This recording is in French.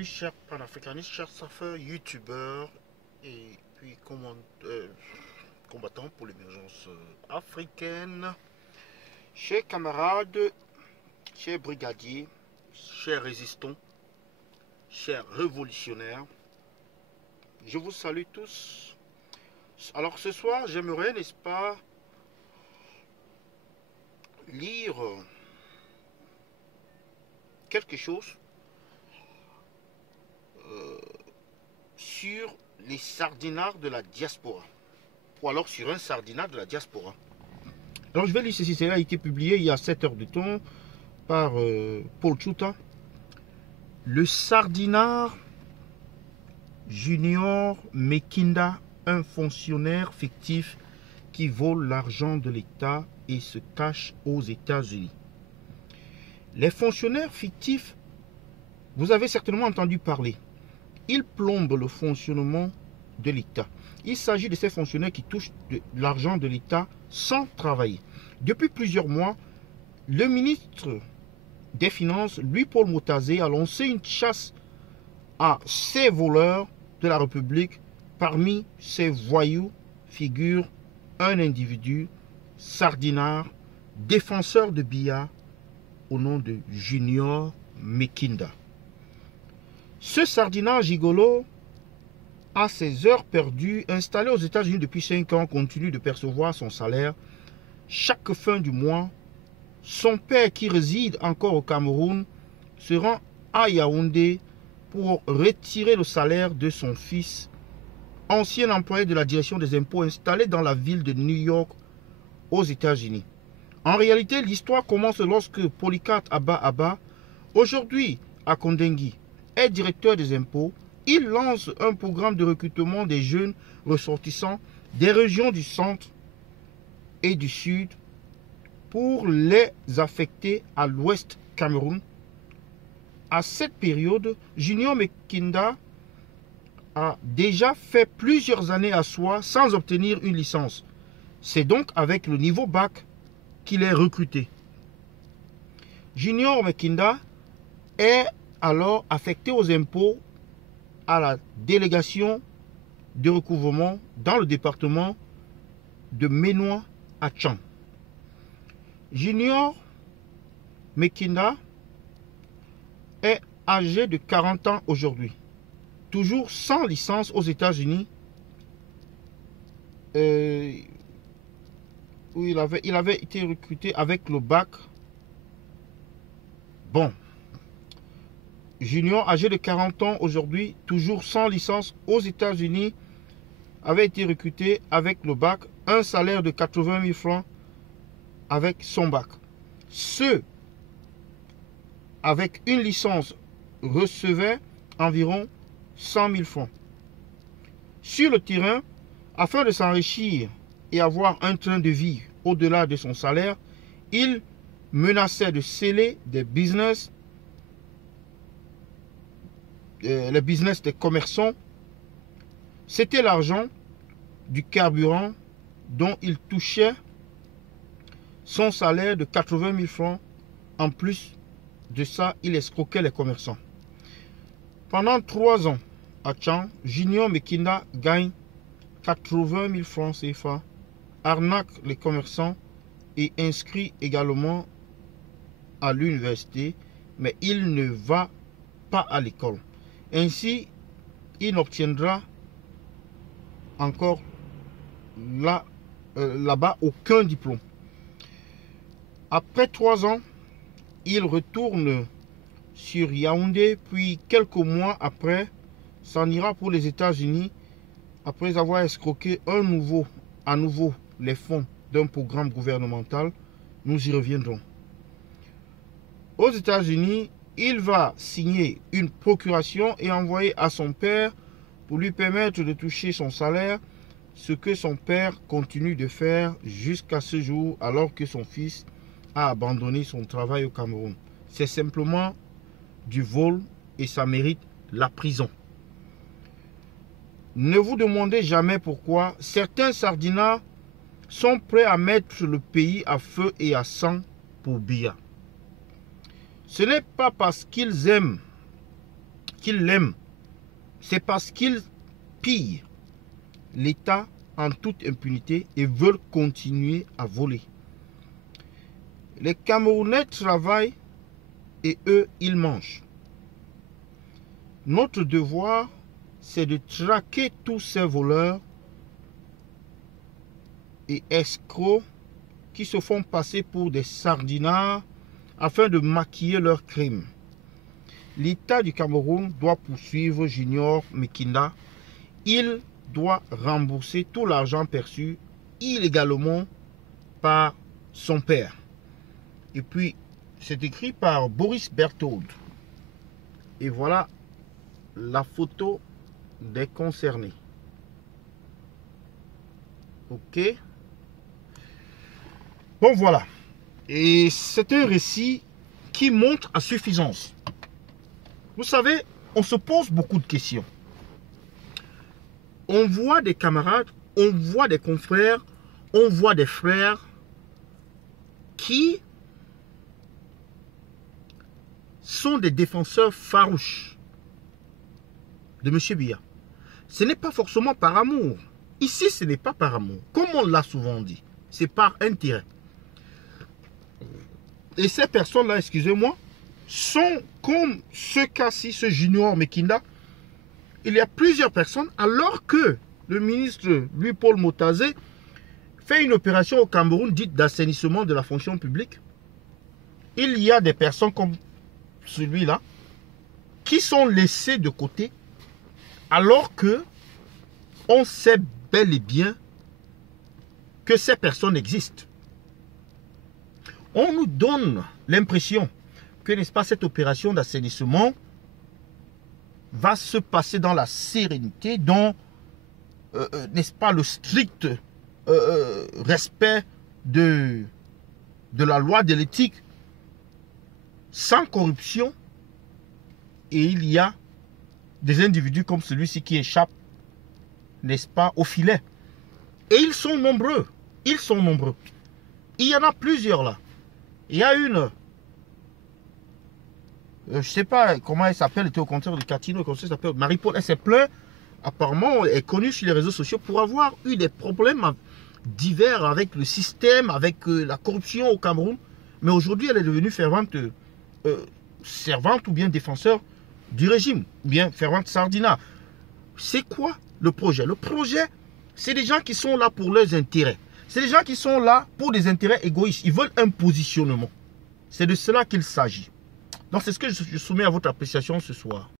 Chers panafricanistes, chers surfeurs, youtubeurs et puis combattants pour l'émergence africaine, chers camarades, chers brigadiers, chers résistants, chers révolutionnaires, je vous salue tous. Alors ce soir, j'aimerais, n'est-ce pas, lire quelque chose sur les sardinards de la diaspora, ou alors sur un sardinard de la diaspora. Alors je vais lire ceci, cela a été publié il y a 7 heures de temps par Paul Chuta. Le sardinard Junior Mekinda, un fonctionnaire fictif qui vole l'argent de l'État et se cache aux États-Unis. Les fonctionnaires fictifs, vous avez certainement entendu parler. Ils plombent le fonctionnement de l'État. Il s'agit de ces fonctionnaires qui touchent de l'argent de l'État sans travailler. Depuis plusieurs mois, le ministre des Finances, Louis-Paul Motazé, a lancé une chasse à ces voleurs de la République. Parmi ces voyous figure un individu sardinard, défenseur de billard au nom de Junior Mekinda. Ce sardinard gigolo a ses heures perdues. Installé aux États-Unis depuis 5 ans, continue de percevoir son salaire chaque fin du mois. Son père, qui réside encore au Cameroun, se rend à Yaoundé pour retirer le salaire de son fils, ancien employé de la direction des impôts installé dans la ville de New York aux États-Unis. En réalité, l'histoire commence lorsque Polycarpe Abba, aujourd'hui à Kondengui, est directeur des impôts. Il lance un programme de recrutement des jeunes ressortissants des régions du centre et du sud pour les affecter à l'ouest Cameroun. À cette période, Junior Mekinda a déjà fait plusieurs années à soi sans obtenir une licence. C'est donc avec le niveau bac qu'il est recruté. Junior Mekinda est alors affecté aux impôts à la délégation de recouvrement dans le département de Ménois à Tchang. Junior Mekinda est âgé de 40 ans aujourd'hui, toujours sans licence aux États-Unis. Il avait été recruté avec le bac. Bon. Junior, âgé de 40 ans aujourd'hui, toujours sans licence aux États-Unis, avait été recruté avec le bac, un salaire de 80 000 francs avec son bac. Ceux avec une licence recevaient environ 100 000 francs. Sur le terrain, afin de s'enrichir et avoir un train de vie au-delà de son salaire, il menaçait de sceller des business, les business des commerçants. C'était l'argent du carburant dont il touchait son salaire de 80 000 francs. En plus de ça, il escroquait les commerçants. Pendant 3 ans à Tchang, Junior Mekinda gagne 80 000 francs CFA, arnaque les commerçants et inscrit également à l'université, mais il ne va pas à l'école. Ainsi, il n'obtiendra encore là-bas aucun diplôme. Après 3 ans, il retourne sur Yaoundé, puis quelques mois après, s'en ira pour les États-Unis après avoir escroqué à nouveau les fonds d'un programme gouvernemental. Nous y reviendrons. Aux États-Unis, il va signer une procuration et envoyer à son père pour lui permettre de toucher son salaire, ce que son père continue de faire jusqu'à ce jour alors que son fils a abandonné son travail au Cameroun. C'est simplement du vol et ça mérite la prison. Ne vous demandez jamais pourquoi certains sardinards sont prêts à mettre le pays à feu et à sang pour Biya. Ce n'est pas parce qu'ils aiment qu'ils l'aiment. C'est parce qu'ils pillent l'État en toute impunité et veulent continuer à voler. Les Camerounais travaillent et eux, ils mangent. Notre devoir, c'est de traquer tous ces voleurs et escrocs qui se font passer pour des sardinards afin de maquiller leurs crimes. L'État du Cameroun doit poursuivre Junior Mekinda. Il doit rembourser tout l'argent perçu illégalement par son père. Et puis, c'est écrit par Boris Berthold. Et voilà la photo des concernés. Ok. Bon, voilà. Et c'est un récit qui montre à suffisance. Vous savez, on se pose beaucoup de questions. On voit des camarades, on voit des confrères, on voit des frères qui sont des défenseurs farouches de M. Biya. Ce n'est pas forcément par amour. Ici, ce n'est pas par amour. Comme on l'a souvent dit, c'est par intérêt. Et ces personnes-là, excusez-moi, sont comme ce cas-ci, ce Junior Mekinda. Il y a plusieurs personnes, alors que le ministre Louis-Paul Motazé fait une opération au Cameroun dite d'assainissement de la fonction publique. Il y a des personnes comme celui-là qui sont laissées de côté, alors que on sait bel et bien que ces personnes existent. On nous donne l'impression que, n'est-ce pas, cette opération d'assainissement va se passer dans la sérénité, dans, n'est-ce pas, le strict respect de la loi, de l'éthique, sans corruption. Et il y a des individus comme celui-ci qui échappent, n'est-ce pas, au filet. Et ils sont nombreux. Ils sont nombreux. Il y en a plusieurs là. Il y a une, je ne sais pas comment elle s'appelle, elle était au contraire de Catino, comme ça s'appelle Marie-Paul. Elle s'est plainte, apparemment, elle est connue sur les réseaux sociaux pour avoir eu des problèmes divers avec le système, avec la corruption au Cameroun. Mais aujourd'hui, elle est devenue fervente servante ou bien défenseur du régime, ou bien fervente sardina. C'est quoi le projet? Le projet, c'est des gens qui sont là pour leurs intérêts. C'est des gens qui sont là pour des intérêts égoïstes. Ils veulent un positionnement. C'est de cela qu'il s'agit. Donc c'est ce que je soumets à votre appréciation ce soir.